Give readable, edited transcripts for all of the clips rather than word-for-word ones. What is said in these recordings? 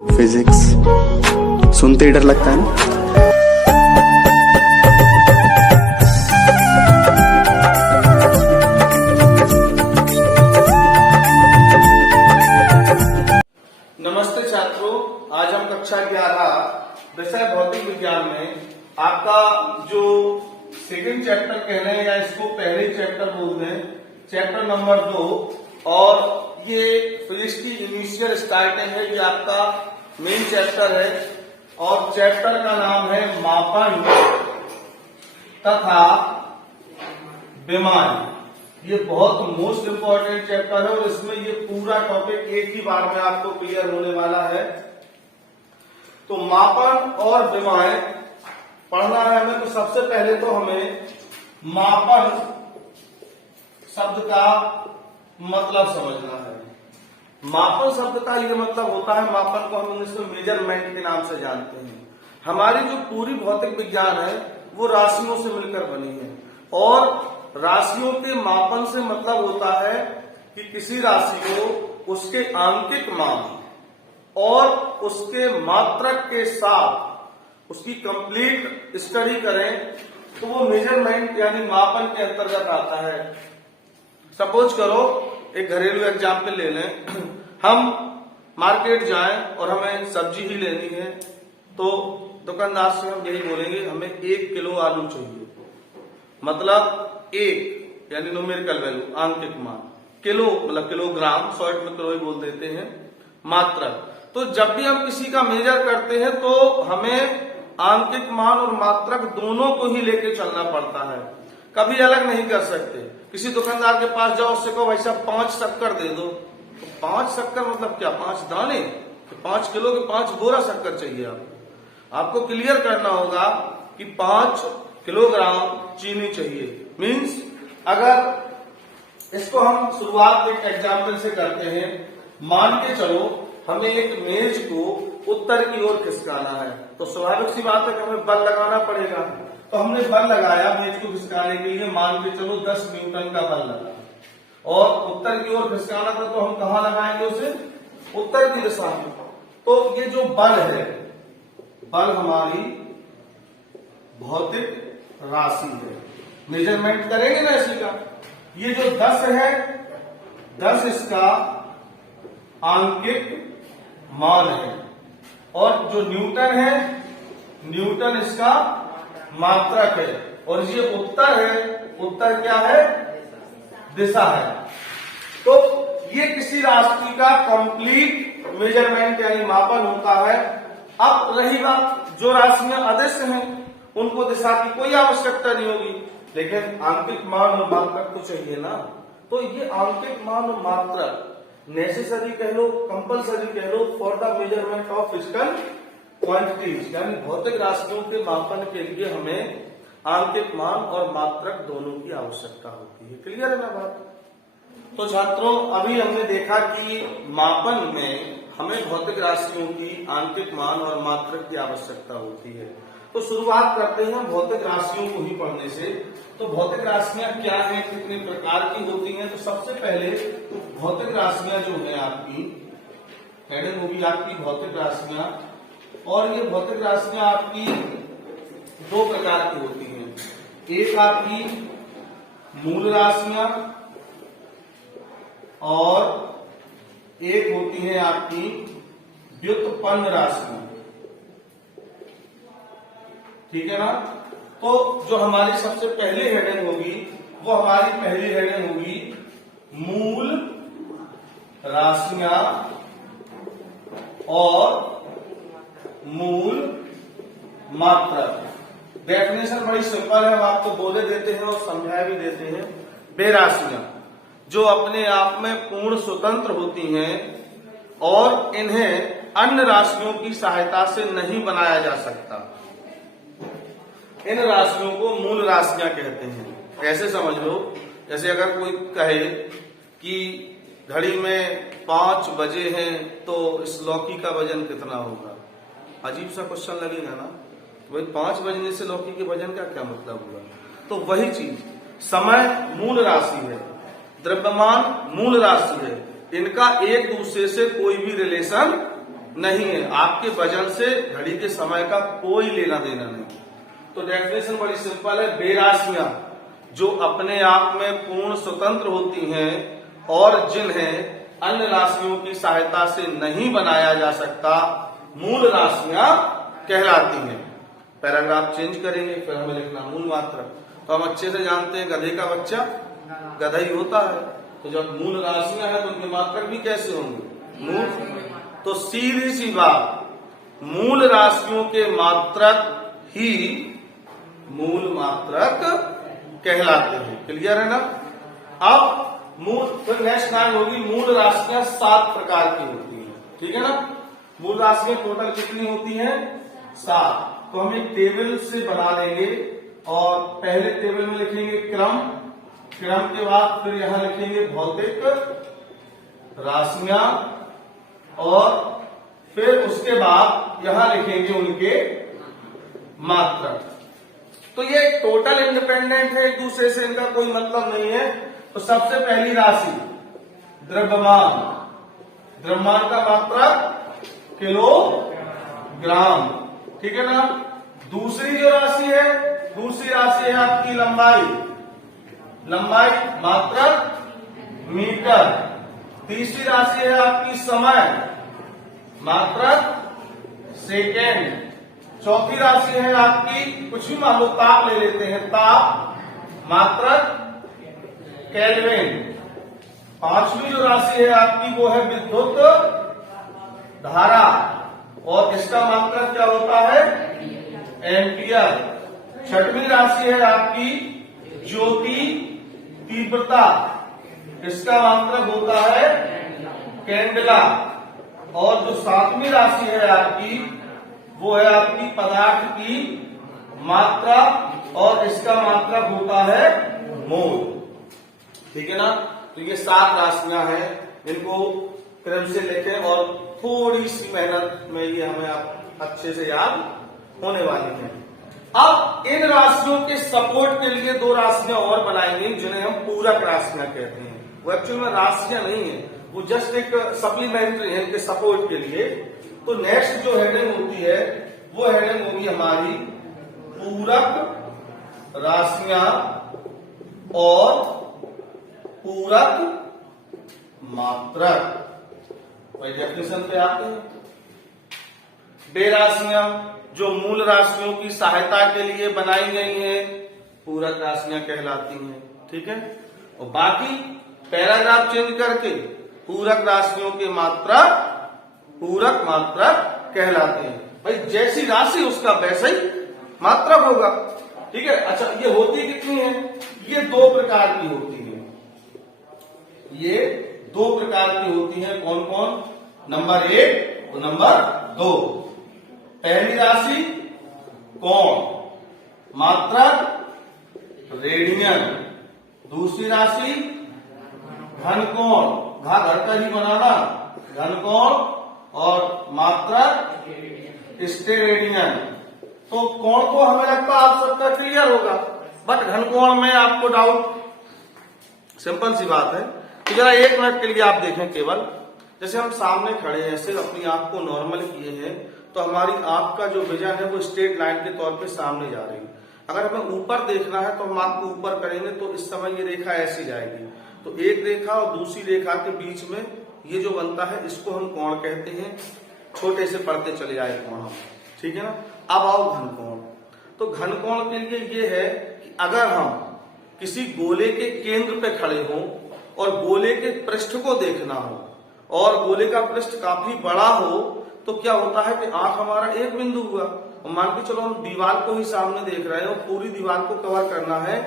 Physics सुनते ही डर लगता है ना। नमस्ते छात्रों, आज हम कक्षा 11 विषय भौतिक विज्ञान में आपका जो सेकंड चैप्टर कह रहे हैं या इसको पहले चैप्टर बोलते हैं, चैप्टर नंबर 2। और ये फिजिक्स की इनिशियल स्टार्टिंग है, ये आपका मेन चैप्टर है और चैप्टर का नाम है मापन तथा विमान। ये बहुत मोस्ट इंपॉर्टेंट चैप्टर है और इसमें ये पूरा टॉपिक एक ही बार में आपको क्लियर होने वाला है। तो मापन और विमान पढ़ना है हमें, तो सबसे पहले तो हमें मापन शब्द का मतलब समझना है। मापन शब्द का ये मतलब होता है, मापन को हम इंग्लिश में मेजरमेंट के नाम से जानते हैं। हमारी जो पूरी भौतिक विज्ञान है वो राशियों से मिलकर बनी है और राशियों के मापन से मतलब होता है कि किसी राशि को उसके आंकिक मान और उसके मात्रक के साथ उसकी कंप्लीट स्टडी करें तो वो मेजरमेंट यानी मापन के अंतर्गत आता है। सपोज करो, एक घरेलू एग्जाम्पल ले लें, हम मार्केट जाएं और हमें सब्जी ही लेनी है तो दुकानदार से हम यही बोलेंगे हमें 1 किलो आलू चाहिए। मतलब 1 यानी न्यूमेरिकल वैल्यू आंकिक मान, किलो मतलब किलोग्राम, शॉर्ट में किलो ही बोल देते हैं, मात्रक। तो जब भी हम किसी का मेजर करते हैं तो हमें आंकिक मान और मात्रक दोनों को ही लेके चलना पड़ता है, कभी अलग नहीं कर सकते। किसी दुकानदार के पास जाओ, उससे कहो भाई साहब 5 शक्कर दे दो, तो 5 शक्कर मतलब क्या, 5 दाने? तो 5 किलो के 5 बोरा शक्कर चाहिए आपको क्लियर करना होगा कि 5 किलोग्राम चीनी चाहिए। मीन्स अगर इसको हम शुरुआत एक एग्जाम्पल से करते हैं, मान के चलो हमें एक मेज को उत्तर की ओर खिसकाना है, तो स्वाभाविक सी बात है कि हमें बल लगाना पड़ेगा। तो हमने बल लगाया मेज को खिसकाने के लिए, मान के चलो 10 न्यूटन का बल लगा और उत्तर की ओर खिसकाना था, तो हम कहाँ लगाएंगे उसे? उत्तर की दिशा में। तो ये जो बल है, बल हमारी भौतिक राशि है, मेजरमेंट करेंगे ना इसी का। ये जो 10 है, 10 इसका आंकिक मान है और जो न्यूटन है, न्यूटन इसका मात्रक है और ये उत्तर है, उत्तर क्या है? दिशा है। तो ये किसी राशि का कंप्लीट मेजरमेंट यानी मापन होता है। अब रही बात, जो राशियां अदिश हैं उनको दिशा की कोई आवश्यकता नहीं होगी, लेकिन आंकिक मान और मात्रक तो चाहिए ना। तो ये आंकिक मान और मात्रक नेसेसरी कह लो, कंपलसरी कह लो for the measurement of physical quantities, यानी भौतिक राशियों के मापन के लिए हमें आंकिक मान और मात्रक दोनों की आवश्यकता होती है। क्लियर है ना बात? तो छात्रों, अभी हमने देखा कि मापन में हमें भौतिक राशियों की आंकिक मान और मात्रक की आवश्यकता होती है। तो शुरुआत करते हैं भौतिक राशियों को ही पढ़ने से। तो भौतिक राशियां क्या हैं, कितने प्रकार की होती हैं? तो सबसे पहले भौतिक राशियां जो है आपकी हेडिंग होगी आपकी भौतिक राशियां, और ये भौतिक राशियां आपकी 2 प्रकार की होती हैं। एक आपकी मूल राशियां और एक होती है आपकी व्युत्पन्न राशियां। ठीक है ना? तो जो हमारी सबसे पहली हेडिंग होगी वो हमारी पहली हेडिंग होगी मूल राशियां और मूल मात्रक। डेफिनेशन बड़ी सिंपल है, हम आपको बोले देते हैं और समझा भी देते हैं। वे राशियां जो अपने आप में पूर्ण स्वतंत्र होती हैं और इन्हें अन्य राशियों की सहायता से नहीं बनाया जा सकता, इन राशियों को मूल राशियां कहते हैं। ऐसे समझ लो, जैसे अगर कोई कहे कि घड़ी में 5 बजे हैं तो इस लौकी का वजन कितना होगा, अजीब सा क्वेश्चन लगेगा ना। भाई 5 बजने से लौकी के वजन का क्या मतलब हुआ? तो वही चीज, समय मूल राशि है, द्रव्यमान मूल राशि है, इनका एक दूसरे से कोई भी रिलेशन नहीं है। आपके वजन से घड़ी के समय का कोई लेना देना नहीं। तो डेफिनेशन बड़ी सिंपल है, बेराशियां जो अपने आप में पूर्ण स्वतंत्र होती हैं और जिन्हें अन्य राशियों की सहायता से नहीं बनाया जा सकता, मूल राशियां कहलाती हैं। पैराग्राफ चेंज करेंगे, फिर हमें लिखना मूल मात्रक। तो हम अच्छे से जानते हैं गधे का बच्चा गधा ही होता है, तो जब मूल राशियां हैं तो उनके मात्रक भी कैसे होंगे, मूल। तो सीधी सी बात, मूल राशियों के मात्रक ही मूल मात्रक कहलाते हैं। क्लियर है ना। अब मूल, फिर नेक्स्ट लाइन होगी, मूल राशियां 7 प्रकार की होती हैं। ठीक है ना। मूल राशियां टोटल कितनी होती हैं, 7। तो हम एक टेबल से बना लेंगे और पहले टेबल में लिखेंगे क्रम, क्रम के बाद फिर यहां लिखेंगे भौतिक राशियां और फिर उसके बाद यहां लिखेंगे उनके मात्रक। तो ये टोटल इंडिपेंडेंट है, एक दूसरे से इनका कोई मतलब नहीं है। तो सबसे पहली राशि द्रव्यमान, द्रव्यमान का मात्रक किलोग्राम। ठीक है ना। दूसरी जो राशि है, दूसरी राशि है आपकी लंबाई, लंबाई मात्रक मीटर। तीसरी राशि है आपकी समय, मात्रक सेकेंड। चौथी राशि है आपकी, कुछ भी मान लो, ताप ले लेते हैं, ताप, मात्रक केल्विन। पांचवी जो राशि है आपकी वो है विद्युत धारा और इसका मात्रक क्या होता है, एम्पियर। छठवीं राशि है आपकी ज्योति तीव्रता, इसका मात्रक होता है कैंडला। और जो 7वीं राशि है आपकी वो है आपकी पदार्थ की मात्रा और इसका मात्रक होता है मोल। ठीक है ना। तो ये 7 राशियां हैं, इनको क्रम से लिखें और थोड़ी सी मेहनत में ये हमें आप अच्छे से याद होने वाली है। अब इन राशियों के सपोर्ट के लिए 2 राशियां और बनाएंगे जिन्हें हम पूरक राशियां कहते हैं। वो एक्चुअल में राशियां नहीं है, वो जस्ट एक सप्लीमेंट्री है इनके सपोर्ट के लिए। तो नेक्स्ट जो हेडिंग होती है वो हेडिंग होगी हमारी पूरक राशियां और पूरक मात्रक। वही डेफिनेशन पे आते हैं। बेराशियां जो मूल राशियों की सहायता के लिए बनाई गई हैं, पूरक राशियां कहलाती हैं। ठीक है। और बाकी पैराग्राफ चेंज करके पूरक राशियों के मात्रक पूरक मात्रक कहलाते हैं। भाई जैसी राशि उसका वैसा ही मात्रक होगा। ठीक है। अच्छा, ये होती कितनी है, ये 2 प्रकार की होती है। ये 2 प्रकार की होती हैं। कौन कौन, नंबर 1 और नंबर 2। पहली राशि कोण, मात्रक रेडियन। दूसरी राशि घन कोण, घा घर का ही बनाना, घन कोण और मात्रक स्टेरेडियन। तो कोण को हमें लगता है आप सबका क्लियर होगा, बट घन कोण में आपको डाउट, सिंपल सी बात है। तो जरा 1 मिनट के लिए आप देखें केवल, जैसे हम सामने खड़े हैं, ऐसे अपनी आंख को नॉर्मल किए हैं, तो हमारी आंख का जो विजन है वो स्ट्रेट लाइन के तौर पे सामने जा रही है। अगर हमें ऊपर देखना है तो हम आंख को ऊपर करेंगे तो इस समय ये रेखा ऐसी जाएगी। तो एक रेखा और दूसरी रेखा के बीच में ये जो बनता है इसको हम कोण कहते हैं। छोटे से पढ़ते चले जाए कोण हम। ठीक है ना। अब आओ घन कोण। तो घन कोण के लिए ये है कि अगर हम किसी गोले के केंद्र पे खड़े हों और गोले के पृष्ठ को देखना हो और गोले का पृष्ठ काफी बड़ा हो, तो क्या होता है कि आंख हमारा एक बिंदु हुआ, और मान के चलो हम दीवार को ही सामने देख रहे हैं और पूरी दीवार को कवर करना है,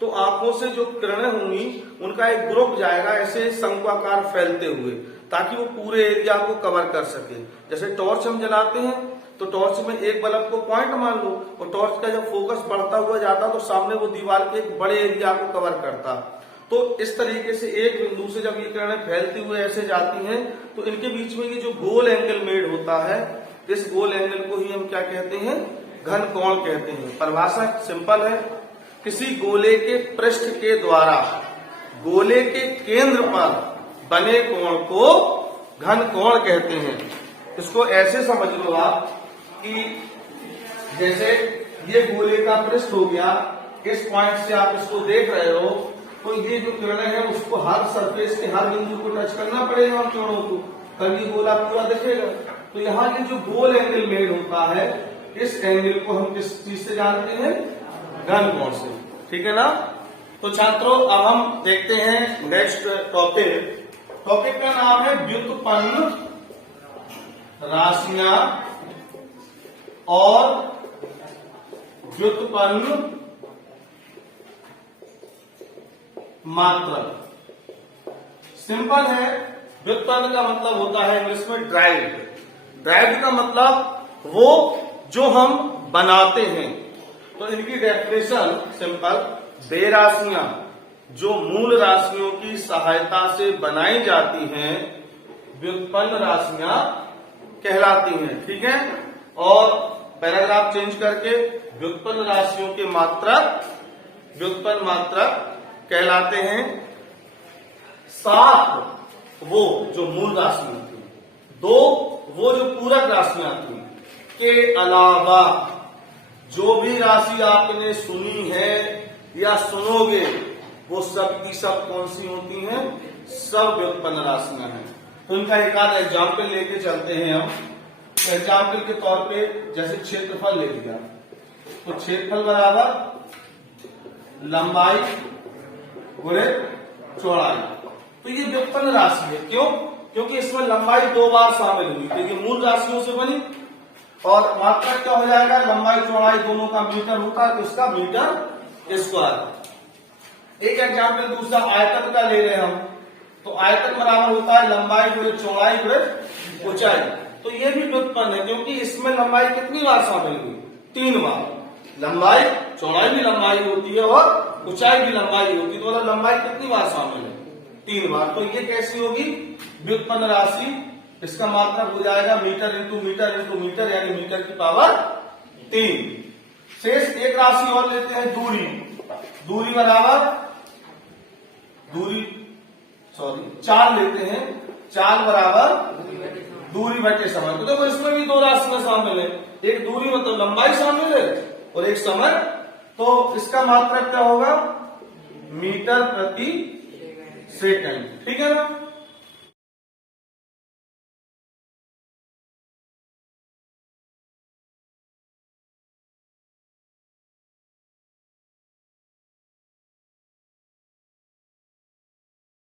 तो आंखों से जो किरणें होंगी उनका एक ग्रुप जाएगा ऐसे शंक्वाकार फैलते हुए, ताकि वो पूरे एरिया को कवर कर सके। जैसे टॉर्च हम जलाते हैं तो टॉर्च में एक बल्ब को पॉइंट मान लो और टॉर्च का जब फोकस बढ़ता हुआ जाता तो सामने वो दीवार के एक बड़े एरिया को कवर करता। तो इस तरीके से एक बिंदु से जब ये किरणें फैलते हुए ऐसे जाती हैं तो इनके बीच में ये जो गोल एंगल मेड होता है, इस गोल एंगल को ही हम क्या कहते हैं, घन कोण कहते हैं। परिभाषा सिंपल है, किसी गोले के पृष्ठ के द्वारा गोले के केंद्र पर बने कोण को घन कोण कहते हैं। इसको ऐसे समझ लो आप कि जैसे ये गोले का पृष्ठ हो गया, इस पॉइंट से आप इसको देख रहे हो, तो ये जो किरणें हैं उसको हर सरफेस के हर बिंदु को टच करना पड़ेगा हम किरणों को, तभी गोला पूरा दिखेगा। तो यहाँ ये जो गोल एंगल मेड होता है, इस एंगल को हम किस चीज से जानते हैं? घन कोण से। ठीक है ना? तो छात्रों अब हम देखते हैं नेक्स्ट टॉपिक। टॉपिक का नाम है व्युत्पन्न राशियां और व्युत्पन्न मात्रक। सिंपल है, व्युत्पन्न का मतलब होता है इंग्लिश में ड्राइव्ड। ड्राइव्ड का मतलब वो जो हम बनाते हैं। तो इनकी डेफिनेशन सिंपल, वे राशियां जो मूल राशियों की सहायता से बनाई जाती हैं व्युत्पन्न राशियां कहलाती हैं। ठीक है? और पैराग्राफ चेंज करके व्युत्पन्न राशियों के मात्रक व्युत्पन्न मात्रक कहलाते हैं। 7 वो जो मूल राशियां थी, 2 वो जो पूरक राशियां थी, के अलावा जो भी राशि आपने सुनी है या सुनोगे वो सब की सब कौन सी होती हैं? सब व्युत्पन्न राशियां हैं। तो इनका एक आध एग्जाम्पल लेके चलते हैं हम। एग्जाम्पल के तौर पे जैसे क्षेत्रफल ले लिया, तो क्षेत्रफल बराबर लंबाई गुणे चौड़ाई। तो ये व्युत्पन्न राशि है। क्यों? क्योंकि इसमें लंबाई 2 बार शामिल हुई, क्योंकि मूल राशियों से बनी। और मात्रक क्या हो जाएगा? लंबाई चौड़ाई दोनों का मीटर होता है, तो इसका मीटर स्क्वायर। एक एग्जाम्पल दूसरा आयतन का ले रहे हैं हम, तो आयतन बराबर होता है लंबाई गुणे चौड़ाई गुणे ऊंचाई। तो ये भी व्युत्पन्न है, क्योंकि इसमें लंबाई कितनी बार शामिल हुई? 3 बार। लंबाई चौड़ाई भी लंबाई होती है और ऊंचाई भी लंबाई होती है, तो मतलब लंबाई कितनी बार शामिल है? 3 बार। तो ये कैसी होगी? व्युत्पन्न राशि। इसका मात्रक हो जाएगा metre into metre into metre, यानी मीटर की पावर 3। शेष एक राशि और लेते हैं, दूरी। दूरी बराबर 4 लेते हैं। 4 बराबर दूरी बटे समय। तो देखो इसमें भी 2 राशियां शामिल है, एक दूरी मतलब लंबाई शामिल है और एक समय। तो इसका मात्रक क्या होगा? मीटर प्रति सेकंड। ठीक है ना?